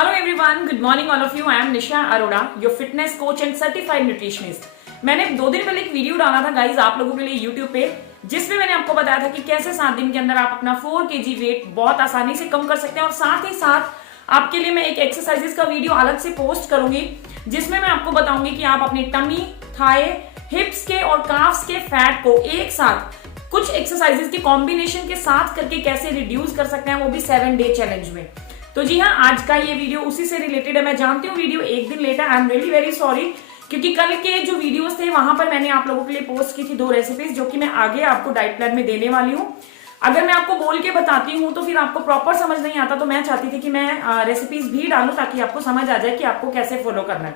Hello everyone, good morning all of you. I am Nisha Arora, your fitness coach and certified nutritionist. मैंने 2 दिन पहले एक video डाला था गाइज आप लोगों के लिए यूट्यूब पे, जिसमें मैंने आपको बताया था कि कैसे 7 दिन के अंदर आप अपना 4 kg वेट बहुत आसानी से कम कर सकते हैं। और साथ ही साथ आपके लिए मैं एक एक्सरसाइजेस का वीडियो अलग से पोस्ट करूंगी, जिसमें मैं आपको बताऊंगी कि आप अपनी टमी, थाई, हिप्स के और काफ्स के फैट को एक साथ कुछ एक्सरसाइजेस के कॉम्बिनेशन के साथ करके कैसे रिड्यूस कर सकते हैं, वो भी 7 डे चैलेंज में। तो जी हाँ, आज का ये वीडियो उसी से रिलेटेड है। मैं जानती हूँ वीडियो एक दिन लेट है, I am really very sorry, क्योंकि कल के जो वीडियोस थे वहां पर मैंने आप लोगों के लिए पोस्ट की थी 2 रेसिपीज, जो कि मैं आगे आपको डाइट प्लान में देने वाली हूँ। अगर मैं आपको बोल के बताती हूँ तो फिर आपको प्रॉपर समझ नहीं आता, तो मैं चाहती थी कि मैं रेसिपीज भी डालूं ताकि आपको समझ आ जाए कि आपको कैसे फॉलो करना है।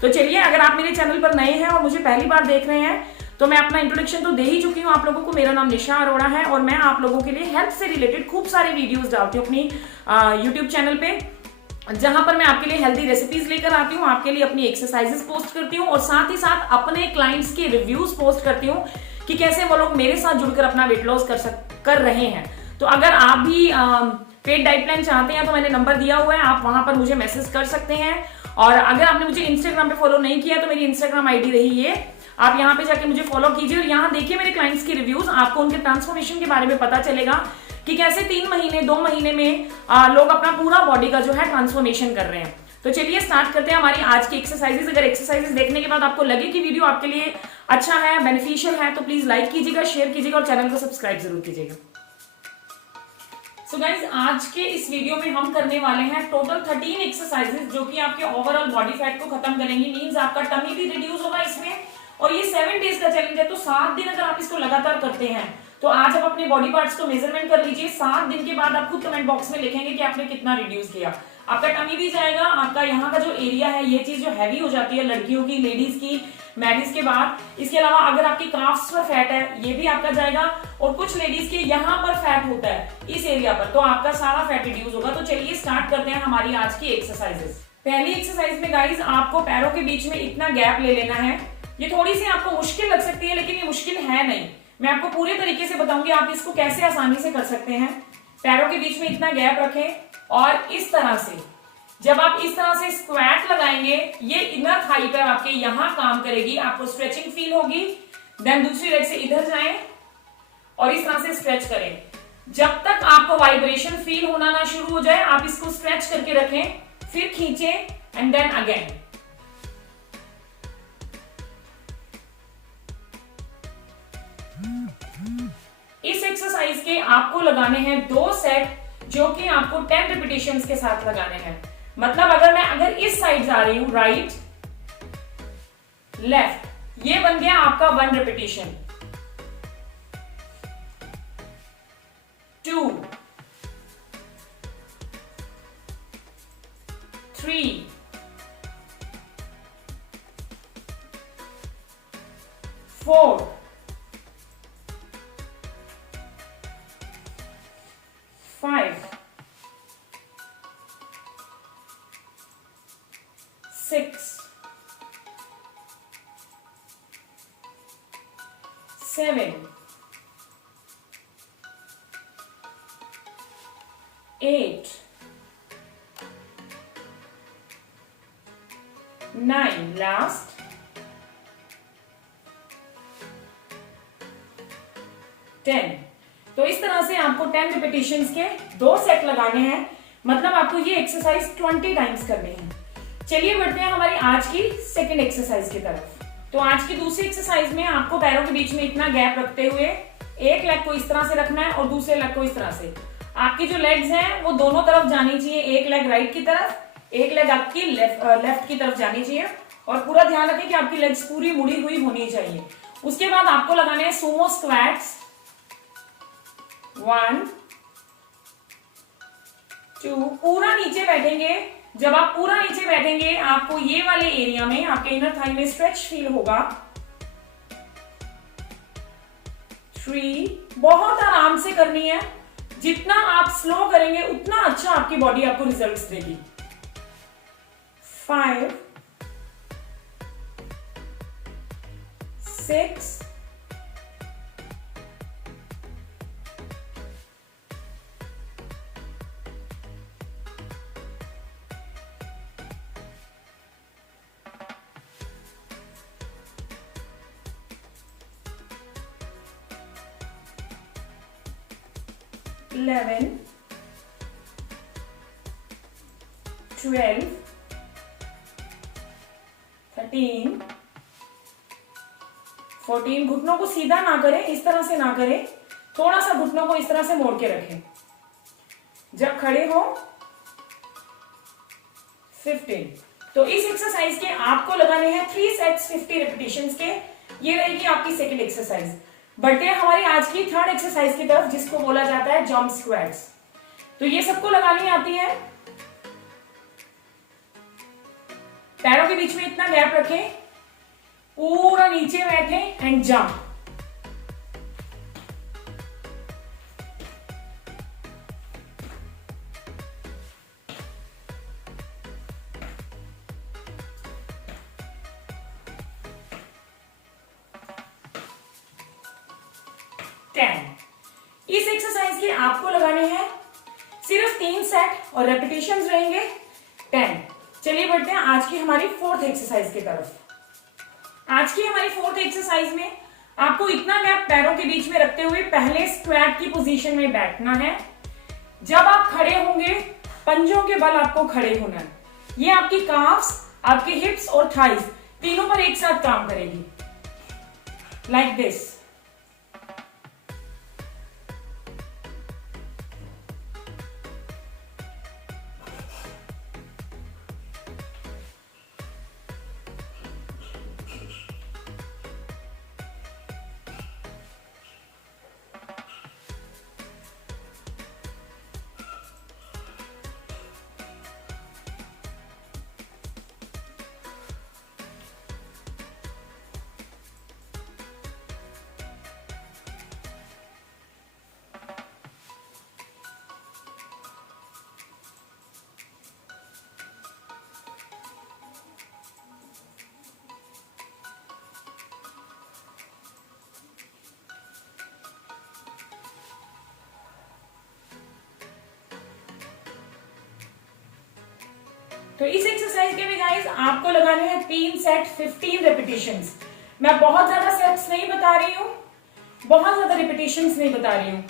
तो चलिए, अगर आप मेरे चैनल पर नए हैं और मुझे पहली बार देख रहे हैं, तो मैं अपना इंट्रोडक्शन तो दे ही चुकी हूँ आप लोगों को। मेरा नाम निशा अरोड़ा है और मैं आप लोगों के लिए हेल्थ से रिलेटेड खूब सारे वीडियोस डालती हूँ अपनी यूट्यूब चैनल पे, जहां पर मैं आपके लिए हेल्दी रेसिपीज लेकर आती हूँ, आपके लिए अपनी एक्सरसाइजेस पोस्ट करती हूँ और साथ ही साथ अपने क्लाइंट्स के रिव्यूज पोस्ट करती हूँ कि कैसे वो लोग मेरे साथ जुड़कर अपना वेट लॉस कर रहे हैं। तो अगर आप भी पेड डाइट प्लान चाहते हैं तो मैंने नंबर दिया हुआ है, आप वहां पर मुझे मैसेज कर सकते हैं। और अगर आपने मुझे इंस्टाग्राम पे फॉलो नहीं किया तो मेरी इंस्टाग्राम आईडी रही है, आप यहाँ पे जाके मुझे फॉलो कीजिए और यहाँ देखिए मेरे क्लाइंट्स के रिव्यूज, आपको उनके ट्रांसफॉर्मेशन के बारे में पता चलेगा कि कैसे 3 महीने 2 महीने में लोग अपना पूरा बॉडी का जो है ट्रांसफॉर्मेशन कर रहे हैं। तो चलिए स्टार्ट करते हैं हमारी आज की एक्सरसाइजेस। अगर एक्सरसाइजेस देखने के बाद आपको लगे कि वीडियो आपके लिए अच्छा है, बेनिफिशियल है, तो प्लीज लाइक कीजिएगा, शेयर कीजिएगा और चैनल को सब्सक्राइब जरूर कीजिएगा। सो गाइज, आज के इस वीडियो में हम करने वाले हैं टोटल 13 एक्सरसाइजेस, जो कि आपके ओवरऑल बॉडी फैट को खत्म करेंगी। मींस आपका टमी भी रिड्यूस होगा इसमें। और ये 7 डेज का चैलेंज है, तो 7 दिन अगर आप इसको लगातार करते हैं तो आज आप अपने बॉडी पार्ट्स को मेजरमेंट कर लीजिए। 7 दिन के बाद आप खुद कमेंट बॉक्स में लिखेंगे कि आपने कितना रिड्यूस किया। आपका टमी भी जाएगा, आपका यहाँ का जो एरिया है, ये चीज जो हैवी हो जाती है लड़कियों की, लेडीज की मैरिज के बाद। इसके अलावा अगर आपकी काफ्स पर फैट है, ये भी आपका जाएगा। और कुछ लेडीज के यहाँ पर फैट होता है इस एरिया पर, तो आपका सारा फैट रिड्यूस होगा। तो चलिए स्टार्ट करते हैं हमारी आज की एक्सरसाइजेस। पहली एक्सरसाइज में गाइज आपको पैरों के बीच में इतना गैप ले लेना है। ये थोड़ी सी आपको मुश्किल लग सकती है, लेकिन ये मुश्किल है नहीं। मैं आपको पूरे तरीके से बताऊंगी आप इसको कैसे आसानी से कर सकते हैं। पैरों के बीच में इतना गैप रखें और इस तरह से जब आप इस तरह से स्क्वाट लगाएंगे, ये इनर थाई पर आपके यहां काम करेगी, आपको स्ट्रेचिंग फील होगी। देन दूसरी लेग से इधर जाएं और इस तरह से स्ट्रेच करें। जब तक आपको वाइब्रेशन फील होना ना शुरू हो जाए, आप इसको स्ट्रेच करके रखें, फिर खींचे एंड देन अगेन। इस एक्सरसाइज के आपको लगाने हैं 2 सेट, जो कि आपको 10 रिपीटेशंस के साथ लगाने हैं। मतलब अगर इस साइड जा रही हूं, राइट लेफ्ट, ये बन गया आपका 1 रिपीटेशन, 2, 3, 4, 5, 6, 7, 8, 9, लास्ट, 10। तो इस तरह से आपको 10 रिपीटेशंस के 2 सेट लगाने हैं। मतलब आपको ये एक्सरसाइज 20 टाइम्स करनी है। चलिए बढ़ते हैं हमारी आज की सेकंड एक्सरसाइज की तरफ। तो आज की दूसरी एक्सरसाइज में आपको पैरों के बीच में इतना गैप रखते हुए एक लेग को इस तरह से रखना है और दूसरे लेग को इस तरह से। आपकी जो लेग्स हैं वो दोनों तरफ जानी चाहिए, एक लेग राइट की तरफ, एक लेग आपकी लेफ्ट की तरफ जानी चाहिए। और पूरा ध्यान रखें कि आपकी लेग्स पूरी मुड़ी हुई होनी चाहिए। उसके बाद आपको लगाने हैं सुमो स्क्वैट्स। 1, 2, पूरा नीचे बैठेंगे। जब आप पूरा नीचे बैठेंगे, आपको ये वाले एरिया में, आपके इनर थाई में स्ट्रेच फील होगा। 3, बहुत आराम से करनी है। जितना आप स्लो करेंगे उतना अच्छा आपकी बॉडी आपको रिजल्ट्स देगी। 5, 6, 7, 11, 12, 13, 14। घुटनों को सीधा ना करें, इस तरह से ना करें, थोड़ा सा घुटनों को इस तरह से मोड़ के रखें। जब खड़े हो 15। तो इस एक्सरसाइज के आपको लगाने हैं 3 सेट्स 50 रिपीटेशंस के। ये रहेगी आपकी सेकंड एक्सरसाइज। बढ़ते हैं हमारी आज की थर्ड एक्सरसाइज की तरफ, जिसको बोला जाता है जंप स्क्वाट्स। तो ये सबको लगानी आती है। पैरों के बीच में इतना गैप रखें, पूरा नीचे बैठें एंड जंप। इस एक्सरसाइज के आपको लगाने हैं सिर्फ 3 सेट और रेपिटेशंस रहेंगे 10। चलिए बढ़ते हैं आज की हमारी फोर्थ एक्सरसाइज की तरफ। आज की हमारी फोर्थ एक्सरसाइज में आपको इतना गैप पैरों के बीच में रखते हुए पहले स्क्वाट की पोजीशन में बैठना है। जब आप खड़े होंगे, पंजों के बल आपको खड़े होना है। ये आपकी काफ्स, आपके हिप्स और थाइज तीनों पर एक साथ काम करेगी, लाइक दिस। तो इस एक्सरसाइज के भी गाइस आपको लगाने हैं 3 सेट 15 रेपिटेशंस। मैं बहुत ज्यादा सेट्स नहीं बता रही हूँ, बहुत ज्यादा रिपीटेशंस नहीं बता रही हूँ।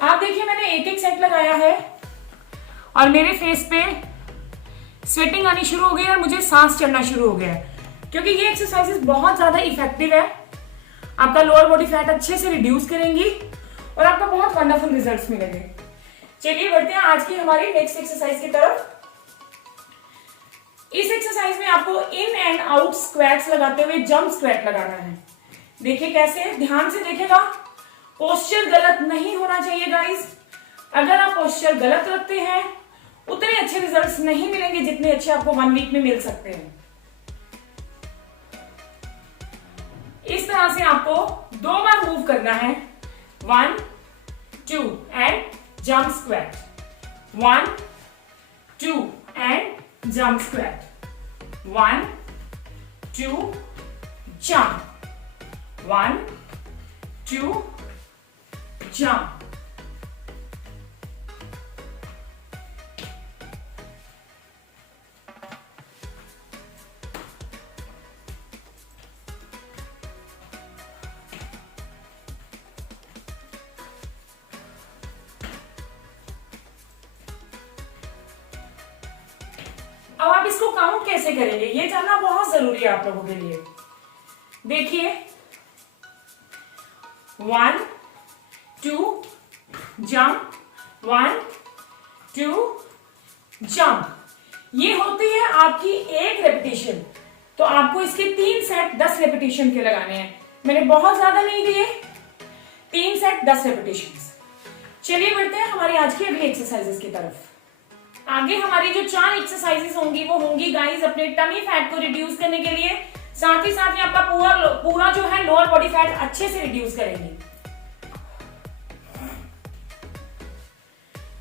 आप देखिए मैंने एक एक सेट लगाया है और मेरे फेस पे स्वेटिंग आनी शुरू हो गई और मुझे सांस चढ़ना शुरू हो गया है, क्योंकि ये एक्सरसाइजेस बहुत ज्यादा इफेक्टिव है। आपका लोअर बॉडी फैट अच्छे से रिड्यूस करेंगी और आपको बहुत वंडरफुल रिजल्ट्स मिलेंगे। चलिए बढ़ते हैं आज की हमारी नेक्स्ट एक्सरसाइज की तरफ। इस एक्सरसाइज में आपको इन एंड आउट स्क्वाट्स लगाते हुए जंप स्क्वाट लगाना है। देखिए कैसे, ध्यान से देखेगा। पोस्चर गलत नहीं होना चाहिए गाइस। अगर आप पोस्चर गलत रखते हैं उतने अच्छे रिजल्ट्स नहीं मिलेंगे जितने अच्छे आपको 1 वीक में मिल सकते हैं। इस तरह से आपको 2 बार मूव करना है। 1 2 and jump squat, 1 2 and jump squat, 1 2 jump, 1 2 jump। अब आप इसको काउंट कैसे करेंगे ये जानना बहुत जरूरी है आप लोगों के लिए। देखिए 1 2 जंप, 1 2 जंप, ये होती है आपकी एक रेपिटेशन। तो आपको इसके 3 सेट 10 रेपिटेशन के लगाने हैं। मैंने बहुत ज्यादा नहीं दिए, 3 सेट 10 रेपिटेशन। चलिए बढ़ते हैं हमारी आज की अगली एक्सरसाइजेस की तरफ। आगे हमारी जो 4 एक्सरसाइजेस होंगी वो होंगी गाइस अपने टमी फैट को रिड्यूस करने के लिए, साथ ही साथ में आपका पूरा जो है लोअर बॉडी फैट अच्छे से रिड्यूस करेंगे।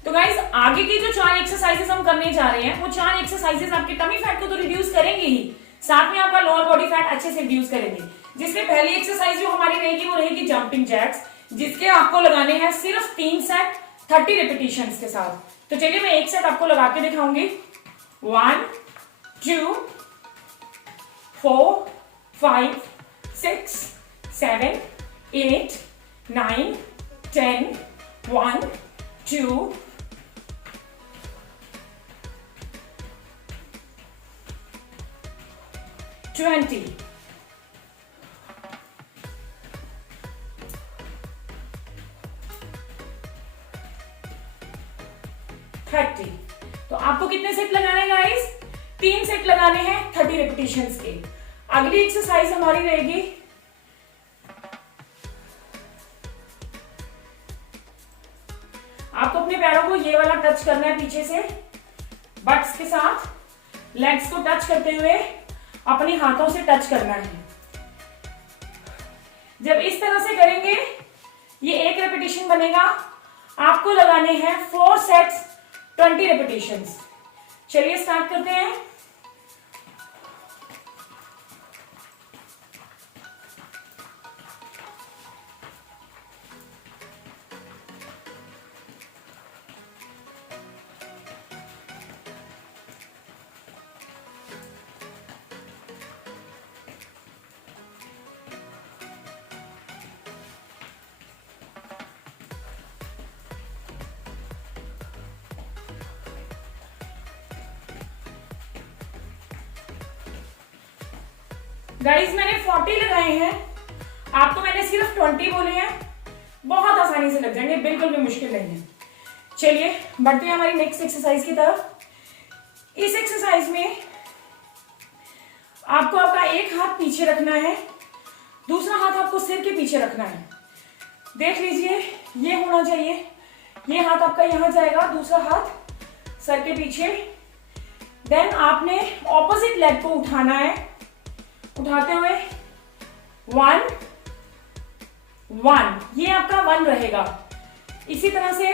तो गाइस आगे की जो 4 एक्सरसाइजेस हम करने जा रहे हैं वो 4 एक्सरसाइजेस आपके टमी फैट को तो रिड्यूस करेंगे ही, साथ में आपका लोअर बॉडी फैट अच्छे से रिड्यूस करेंगे। जिसमें पहली एक्सरसाइज जो हमारी रहेगी वो रहेगी जंपिंग जैक्स, जिसके आपको लगाने हैं सिर्फ 3 सेट 30 रिपीटेशंस के साथ। तो चलिए मैं एक सेट आपको लगा के दिखाऊंगी। 1 2 4 5 6 7 8 9 10 1 2, 20, 30। तो आपको कितने सेट लगाने हैं गाइस? 3 सेट लगाने हैं 30 रेपिटेशंस के। अगली एक्सरसाइज हमारी रहेगी आपको अपने पैरों को ये वाला टच करना है पीछे से, बट्स के साथ लेग्स को टच करते हुए अपने हाथों से टच करना है। जब इस तरह से करेंगे ये एक रेपिटेशन बनेगा। आपको लगाने हैं 4 सेट्स 20 रेपिटेशंस। चलिए स्टार्ट करते हैं। गाइस मैंने 40 लगाए हैं, आपको मैंने सिर्फ 20 बोले हैं। बहुत आसानी से लग जाएंगे, बिल्कुल भी मुश्किल नहीं है। चलिए बढ़ते हैं हमारी नेक्स्ट एक्सरसाइज की तरफ। इस एक्सरसाइज में आपको आपका एक हाथ पीछे रखना है, दूसरा हाथ आपको सिर के पीछे रखना है। देख लीजिए ये होना चाहिए, ये हाथ आपका यहां जाएगा, दूसरा हाथ सर के पीछे। देन आपने ऑपोजिट लेग को उठाना है, उठाते हुए 1 1, ये आपका 1 रहेगा। इसी तरह से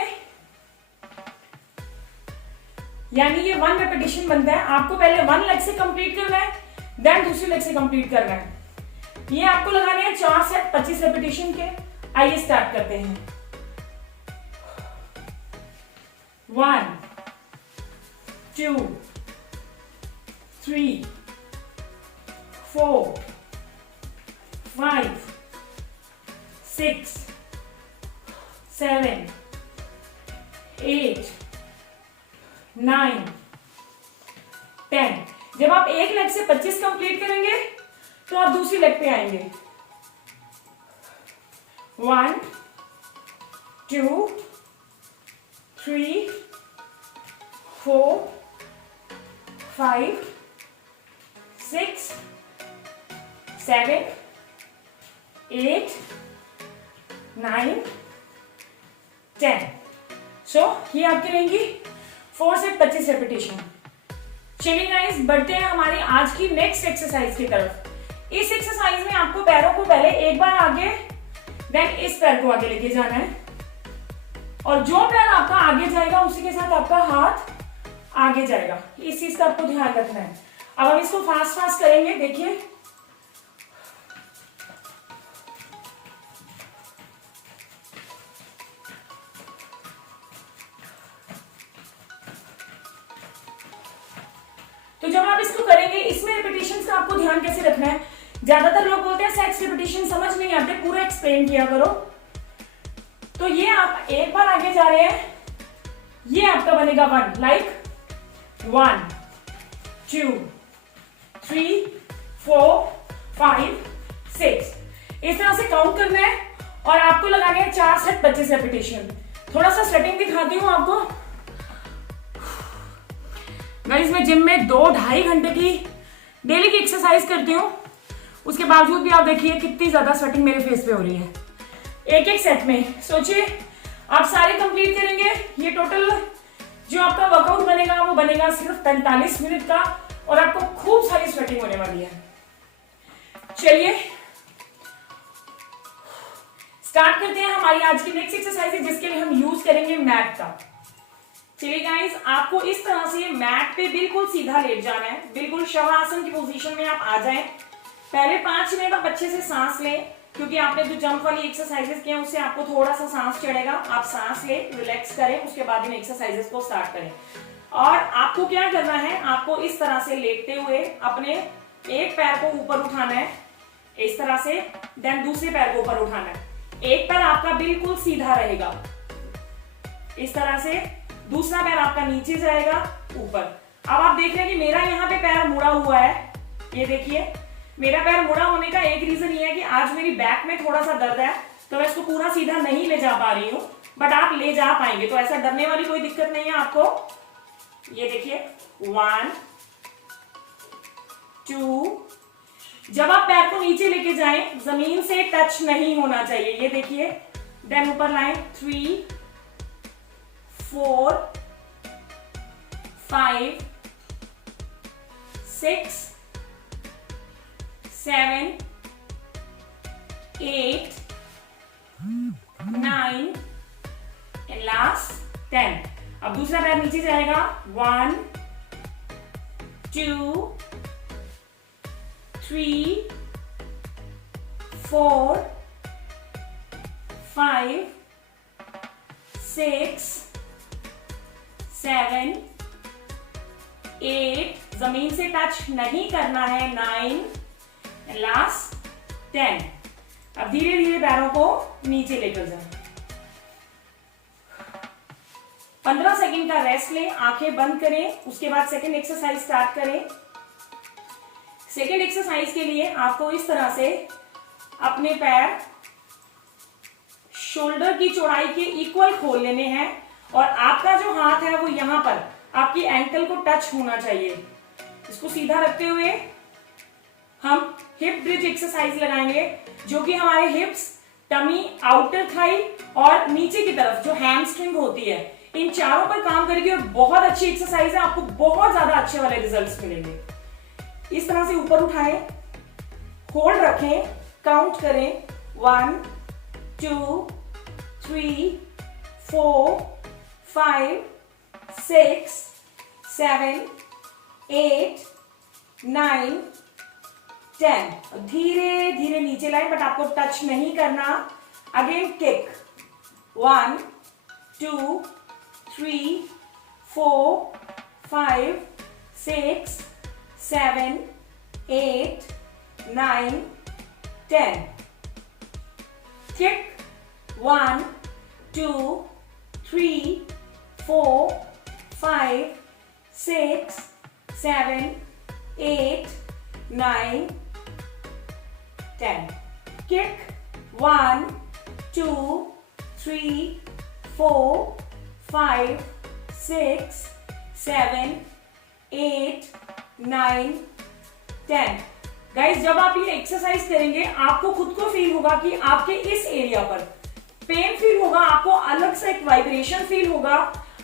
यानी ये 1 रेपिटेशन बनता है। आपको पहले 1 लेग से कंप्लीट करना है, देन दूसरी लेग से कंप्लीट करना है। ये आपको लगाने हैं 4 सेट 25 रेपिटेशन के। आइए स्टार्ट करते हैं। 1 2 3 4 5 6 7 8 9 10। जब आप एक लेग से 25 कंप्लीट करेंगे तो आप दूसरी लेग पे आएंगे। 1 2 3 4 5 6 7 8 9 10। सो ये आपकी रहेंगी 4 से 25 रेपिटेशन। चलिए गाइस बढ़ते हैं हमारी आज की नेक्स्ट एक्सरसाइज की तरफ। इस एक्सरसाइज में आपको पैरों को पहले एक बार आगे, देन इस पैर को आगे लेके जाना है, और जो पैर आपका आगे जाएगा उसी के साथ आपका हाथ आगे जाएगा। इस चीज का आपको ध्यान रखना है। अब हम इसको फास्ट फास्ट करेंगे, देखिए। तो जब आप इसको करेंगे, इसमें रिपीटेशंस का आपको ध्यान कैसे रखना है। ज्यादातर लोग बोलते हैं सेक्स रिपीटेशन समझ नहीं आते, पूरा एक्सप्लेन किया करो। तो ये आप एक बार आगे जा रहे हैं, ये आपका बनेगा 1, लाइक 1 2 3 4 5 6। इस तरह से काउंट करना है और आपको लगाने हैं 4 सेट 25 रेपिटेशन। थोड़ा सा स्वेटिंग दिखाती हूँ आपको। गाइस मैं जिम में 2-2.5 घंटे की डेली की एक्सरसाइज करती हूँ, उसके बावजूद भी आप देखिए कितनी ज्यादा स्वेटिंग मेरे फेस पे हो रही है। एक एक सेट में सोचिए आप सारे कंप्लीट करेंगे, ये टोटल जो आपका वर्कआउट बनेगा वो बनेगा सिर्फ 45 मिनट का, और आपको खूब सारी स्वेटिंग होने वाली है। चलिए स्टार्ट करते हैं हमारी आज की नेक्स्ट एक्सरसाइज, जिसके लिए हम यूज करेंगे मैट का। चलिए गाइस आपको इस तरह से मैट पे बिल्कुल सीधा लेट जाना है, बिल्कुल शवासन की पोजीशन में आप आ जाएं। पहले 5 मिनट आप अच्छे से सांस लें, क्योंकि आपने जो जंप वाली एक्सरसाइजेस किया उससे आपको थोड़ा सा सांस चढ़ेगा। आप सांस लें, रिलैक्स करें, उसके बाद इन एक्सरसाइजेस को स्टार्ट करें। और आपको क्या करना है, आपको इस तरह से लेटते हुए अपने एक पैर को ऊपर उठाना है इस तरह से, देन दूसरे पैर को ऊपर उठाना है। एक पैर आपका बिल्कुल सीधा रहेगा, इस तरह से। दूसरा पैर आपका नीचे जाएगा, ऊपर। अब आप देख रहे हैं कि मेरा यहाँ पे पैर मुड़ा हुआ है, ये देखिए। मेरा पैर मुड़ा होने का एक रीजन ये है कि आज मेरी बैक में थोड़ा सा दर्द है, तो मैं इसको पूरा सीधा नहीं ले जा पा रही हूँ, बट आप ले जा पाएंगे, तो ऐसा डरने वाली कोई दिक्कत नहीं है आपको। ये देखिए 1 2। जब आप पैर को नीचे लेके जाएं, जमीन से टच नहीं होना चाहिए, ये देखिए। देन ऊपर लाएं 3 4 5 6 7 8 9 एंड लास्ट 10। अब दूसरा पैर नीचे जाएगा, 1 2 3 4 5 6 7 8, जमीन से टच नहीं करना है, 9 एंड लास्ट 10। अब धीरे धीरे पैरों को नीचे लेकर जाएं। 15 सेकंड का रेस्ट लें, आंखें बंद करें, उसके बाद सेकंड एक्सरसाइज स्टार्ट करें। सेकंड एक्सरसाइज के लिए आपको इस तरह से अपने पैर शोल्डर की चौड़ाई के इक्वल खोल लेने हैं, और आपका जो हाथ है वो यहां पर आपकी एंकल को टच होना चाहिए। इसको सीधा रखते हुए हम हिप ब्रिज एक्सरसाइज लगाएंगे, जो कि हमारे हिप्स, टमी, आउटर थाई और नीचे की तरफ जो हैमस्ट्रिंग होती है, इन चारों पर काम करेगी, और बहुत अच्छी एक्सरसाइज है, आपको बहुत ज्यादा अच्छे वाले रिजल्ट्स मिलेंगे। इस तरह से ऊपर उठाएं, होल्ड रखें, काउंट करें, 1 2 3 4 5 6 7 8 9 10। धीरे धीरे नीचे लाएं, बट आपको टच नहीं करना। Again kick, 1 2 3 4 5 6 7 8 9 10। kick, 1 2 3 4 5 6 7 8 9 10। kick, 1 2 3 4 5 6 7 8 9 10। Guys, जब आप ये एक्सरसाइज करेंगे आपको खुद को फील होगा कि आपके इस एरिया पर पेन फील होगा, आपको अलग से एक वाइब्रेशन फील होगा,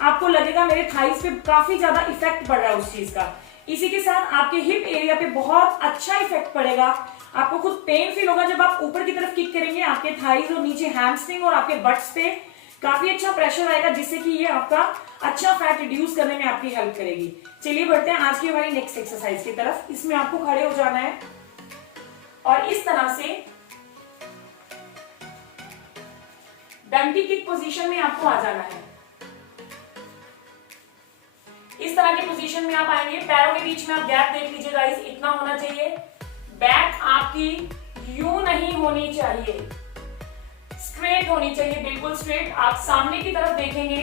आपको लगेगा मेरे थाइस पे काफी ज्यादा इफेक्ट पड़ रहा है उस चीज का। इसी के साथ आपके हिप एरिया पे बहुत अच्छा इफेक्ट पड़ेगा, आपको खुद पेन फील होगा। जब आप ऊपर की तरफ किक करेंगे, आपके थाइस और नीचे हैमस्ट्रिंग और आपके बट्स पे काफी अच्छा प्रेशर आएगा, जिससे कि ये आपका अच्छा फैट रिड्यूस करने में आपकी हेल्प करेगी। चलिए बढ़ते हैं आज की हमारी नेक्स्ट एक्सरसाइज की तरफ। इसमें आपको खड़े हो जाना है और इस तरह से डंकी किक पोजीशन में आपको आ जाना है। इस तरह की पोजीशन में आप आएंगे, पैरों के बीच में आप गैप देख लीजिए गाइस, इतना होना चाहिए। बैक आपकी यूं नहीं होनी चाहिए, स्ट्रेट होनी चाहिए, बिल्कुल स्ट्रेट। आप सामने की तरफ देखेंगे,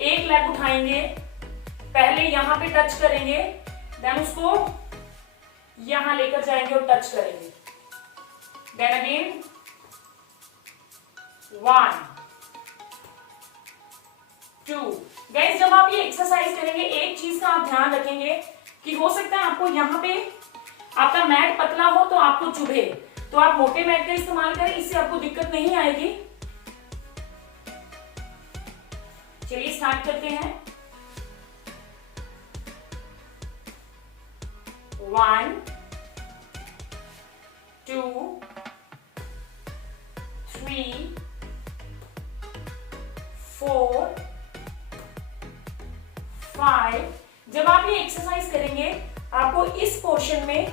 एक लेग उठाएंगे, पहले यहां पे टच करेंगे, देन उसको यहां लेकर जाएंगे और टच करेंगे, देन अगेन 1 2। गाइस, जब आप ये एक्सरसाइज करेंगे एक चीज का आप ध्यान रखेंगे कि हो सकता है आपको यहाँ पे आपका मैट पतला हो तो आपको चुभे, तो आप मोटे मैट का इस्तेमाल करें, इससे आपको दिक्कत नहीं आएगी। चलिए स्टार्ट करते हैं। 1 2 3 4 5। जब आप ये एक्सरसाइज करेंगे आपको इस पोर्शन में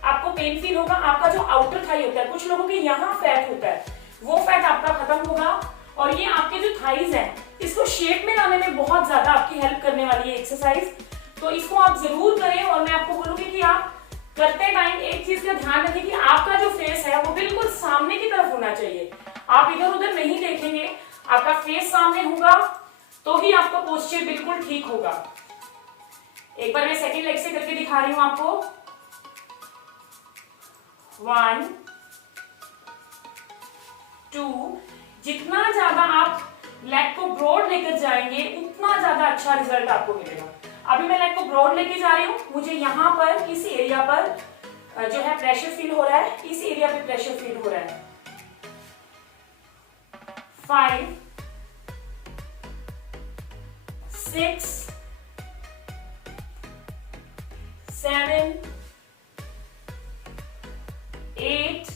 आपको पेन फील होगा। आपका जो आउटर थाई होता है, कुछ लोगों के यहाँ फैट होता है, वो फैट आपका खत्म होगा, और ये आपके जो थाइज है इसको शेप में लाने में बहुत ज्यादा आपकी हेल्प करने वाली है एक्सरसाइज। तो इसको आप जरूर करें, और मैं आपको बोलूंगी कि आप करते टाइम एक चीज का ध्यान रखें कि आपका जो फेस है वो बिल्कुल सामने की तरफ होना चाहिए। आप इधर उधर नहीं देखेंगे, आपका फेस सामने होगा, तो ही आपका पोस्चर बिल्कुल ठीक होगा। एक बार मैं सेकंड लेग से करके दिखा रही हूं आपको। 1 2। जितना ज्यादा आप लेग को ब्रॉड लेकर जाएंगे उतना ज्यादा अच्छा रिजल्ट आपको मिलेगा। अभी मैं लेग को ब्रॉड लेके जा रही हूं, मुझे यहां पर किस एरिया पर जो है प्रेशर फील हो रहा है, इस एरिया पे प्रेशर फील हो रहा है। 5 6 7 8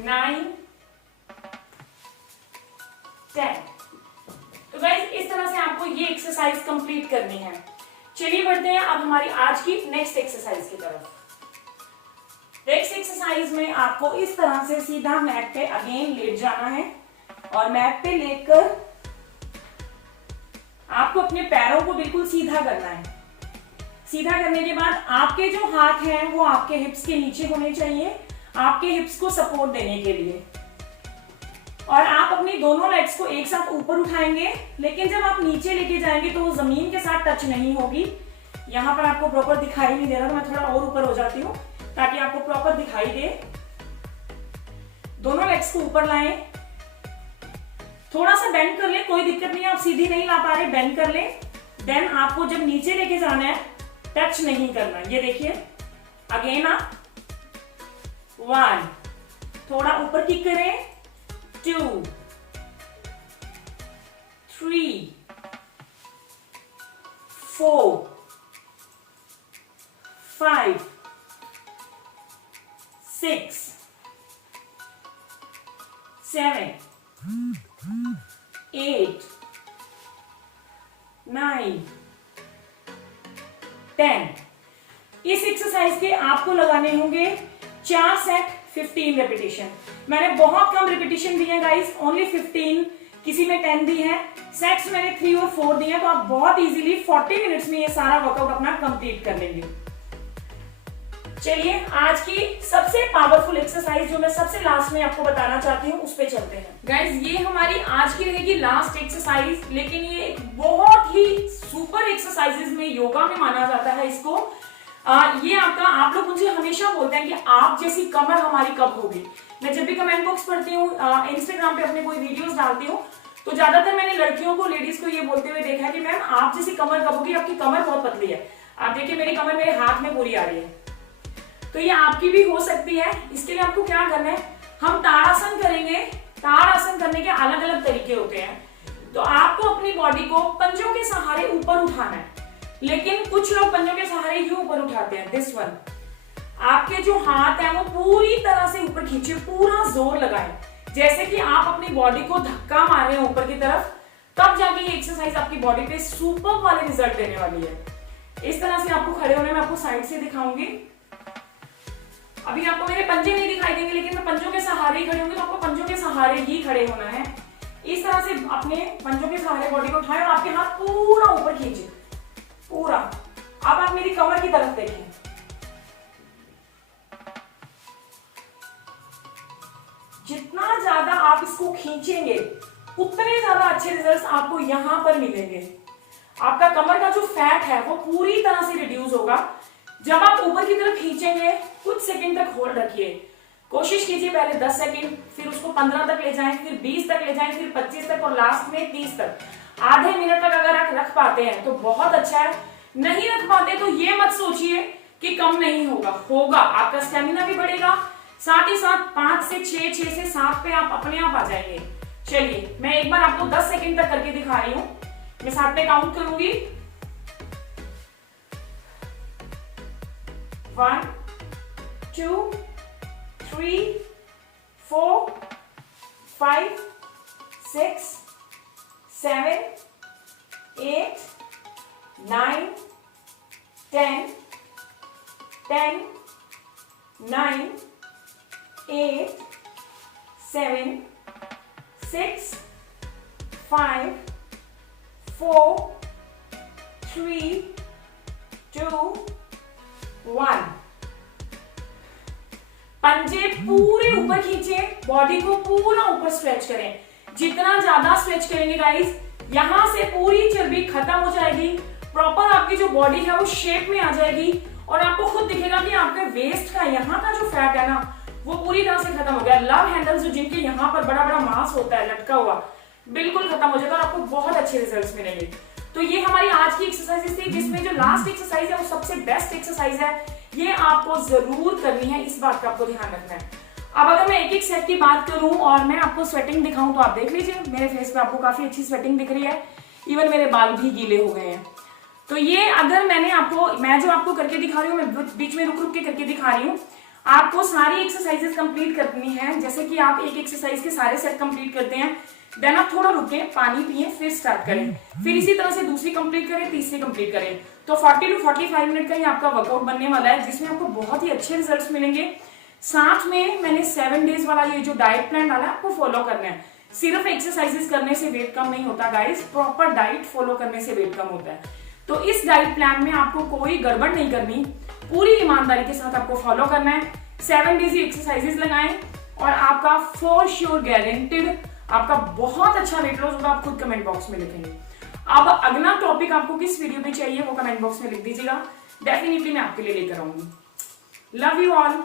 9 10। तो गाइस इस तरह से आपको ये एक्सरसाइज कंप्लीट करनी है। चलिए बढ़ते हैं अब हमारी आज की नेक्स्ट एक्सरसाइज की तरफ। नेक्स्ट एक्सरसाइज में आपको इस तरह से सीधा मैट पे अगेन लेट जाना है और मैट पे लेटकर आपको अपने पैरों को बिल्कुल सीधा करना है। सीधा करने के बाद आपके जो हाथ हैं वो आपके हिप्स के नीचे होने चाहिए, आपके हिप्स को सपोर्ट देने के लिए। और आप अपनी दोनों लेग्स को एक साथ ऊपर उठाएंगे, लेकिन जब आप नीचे लेके जाएंगे तो वो जमीन के साथ टच नहीं होगी। यहां पर आपको प्रॉपर दिखाई नहीं दे रहा, तो मैं थोड़ा और ऊपर हो जाती हूँ ताकि आपको प्रॉपर दिखाई दे। दोनों लेग्स को ऊपर लाएं, थोड़ा सा बेंड कर लें, कोई दिक्कत नहीं है। आप सीधी नहीं ला पा रहे, बेंड कर लें। देन आपको जब नीचे लेके जाना है टच नहीं करना। ये देखिए अगेन आप 1, थोड़ा ऊपर किक करें, 2 3 4 5 6 7 8 9 10। इस एक्सरसाइज के आपको लगाने होंगे 4 सेट 15 रेपिटेशन। मैंने बहुत कम रेपिटेशन दी है गाइस, ओनली 15, किसी में 10 दी है। सेट्स मैंने 3 और 4 दिए हैं, तो आप बहुत इजीली 40 मिनट्स में ये सारा वर्कआउट अपना कंप्लीट कर लेंगे। चलिए आज की सबसे पावरफुल एक्सरसाइज जो मैं सबसे लास्ट में आपको बताना चाहती हूँ उस पे चलते हैं। गाइस ये हमारी आज की रहेगी लास्ट एक्सरसाइज, लेकिन ये एक बहुत ही सुपर एक्सरसाइजेज में योगा में माना जाता है इसको। ये आपका, आप लोग मुझे हमेशा बोलते हैं कि आप जैसी कमर हमारी कब होगी। मैं जब भी कमेंट बॉक्स पढ़ती हूँ, इंस्टाग्राम पे अपने कोई वीडियोस डालती हूँ, तो ज्यादातर मैंने लड़कियों को, लेडीज को ये बोलते हुए देखा है कि मैम आप जैसी कमर कब होगी, आपकी कमर बहुत पतली है। आप देखिए मेरी कमर मेरे हाथ में पूरी आ रही है, तो ये आपकी भी हो सकती है। इसके लिए आपको क्या करना है, हम ताड़ासन करेंगे। ताड़ासन करने के अलग अलग तरीके होते हैं। तो आपको अपनी बॉडी को पंजों के सहारे ऊपर उठाना है, लेकिन कुछ लोग पंजों के सहारे यूं ऊपर उठाते हैं, दिस वन। आपके जो हाथ है वो पूरी तरह से ऊपर खींचे, पूरा जोर लगाएं, जैसे कि आप अपनी बॉडी को धक्का मार रहे हैं ऊपर की तरफ। तब जाके ये एक्सरसाइज आपकी बॉडी पे सुपर वाले रिजल्ट देने वाली है। इस तरह से आपको खड़े होने में, आपको साइड से दिखाऊंगी। अभी आपको मेरे पंजे नहीं दिखाई देंगे, लेकिन मैं पंजों के सहारे ही खड़े होंगे, तो आपको पंजों के सहारे ही खड़े होना है। इस तरह से अपने पंजों के सहारे बॉडी को उठाएं और आपके हाथ पूरा ऊपर खींचे, पूरा। अब आप मेरी कमर की तरफ देखें। जितना ज्यादा आप इसको खींचेंगे उतने ज्यादा अच्छे रिजल्ट्स आपको यहां पर मिलेंगे। आपका कमर का जो फैट है वो पूरी तरह से रिड्यूस होगा। जब आप ऊपर की तरफ खींचेंगे कुछ सेकंड तक होल्ड रखिए, कोशिश कीजिए पहले 10 सेकंड, फिर उसको 15 तक ले जाएं, फिर 20 तक ले जाएं, फिर 25 तक और लास्ट में 30 तक। आधे मिनट तक अगर आप रख पाते हैं तो बहुत अच्छा है। नहीं रख पाते तो ये मत सोचिए कि कम नहीं होगा, होगा। आपका स्टेमिना भी बढ़ेगा, साथ ही साथ 5 से 6, 6 से 7 पे आप अपने आप आ जाएंगे। चलिए मैं एक बार आपको 10 सेकंड तक करके दिखा रही हूं। मैं 7 पे काउंट करूंगी। 1 2 3 4 5 6 7 8 9 10 10 9 8 7 6 5 4 3 2 1। पंजे पूरे ऊपर खींचे, बॉडी को पूरा ऊपर स्ट्रेच करें। जितना ज्यादा स्ट्रेच करेंगे गाइस, यहाँ से पूरी चर्बी खत्म हो जाएगी, प्रॉपर आपकी जो बॉडी है वो शेप में आ जाएगी और आपको खुद दिखेगा कि आपके वेस्ट का यहाँ का जो फैट है ना वो पूरी तरह से खत्म हो गया। लव हैंडल्स जो जिनके यहाँ पर बड़ा बड़ा मांस होता है लटका हुआ, बिल्कुल खत्म हो जाता है और आपको बहुत अच्छे रिजल्ट्स मिलेंगे। तो ये हमारी आज की एक्सरसाइज थी, जिसमें जो लास्ट एक्सरसाइज है वो सबसे बेस्ट एक्सरसाइज है। ये आपको जरूर करनी है, इस बात का आपको ध्यान रखना है। अब अगर मैं एक एक सेट की बात करूं और मैं आपको स्वेटिंग दिखाऊं तो आप देख लीजिए, मेरे फेस पे आपको काफी अच्छी स्वेटिंग दिख रही है, इवन मेरे बाल भी गीले हो गए हैं। तो ये अगर मैं जो आपको करके दिखा रही हूँ, मैं बीच में रुक रुक के करके दिखा रही हूँ। आपको सारी एक्सरसाइजेस कंप्लीट करनी है। जैसे कि आप एक एक्सरसाइज के सारे सेट कंप्लीट करते हैं, देन आप थोड़ा रुके, पानी पिए, फिर स्टार्ट करें, फिर इसी तरह से दूसरी कंप्लीट करें, तीसरी कंप्लीट करें। तो 40 to 45 मिनट का ही आपका वर्कआउट बनने वाला है, जिसमें आपको बहुत ही अच्छे रिजल्ट्स मिलेंगे। साथ में मैंने 7 डेज वाला ये जो डाइट प्लान डाला है आपको फॉलो करना है। सिर्फ एक्सरसाइजेस करने से वेट कम नहीं होता गाइस, प्रॉपर डाइट फॉलो करने से वेट कम होता है। तो इस डाइट प्लान में आपको कोई गड़बड़ नहीं करनी, पूरी ईमानदारी के साथ आपको फॉलो करना है। 7 डेज एक्सरसाइजेस लगाएं और आपका फॉर श्योर गारंटेड आपका बहुत अच्छा वेट लॉस होगा। आप खुद कमेंट बॉक्स में लिखेंगे। अब अगला टॉपिक आपको किस वीडियो पे चाहिए वो कमेंट बॉक्स में लिख दीजिएगा, डेफिनेटली मैं आपके लिए लेकर आऊंगी। Love you all.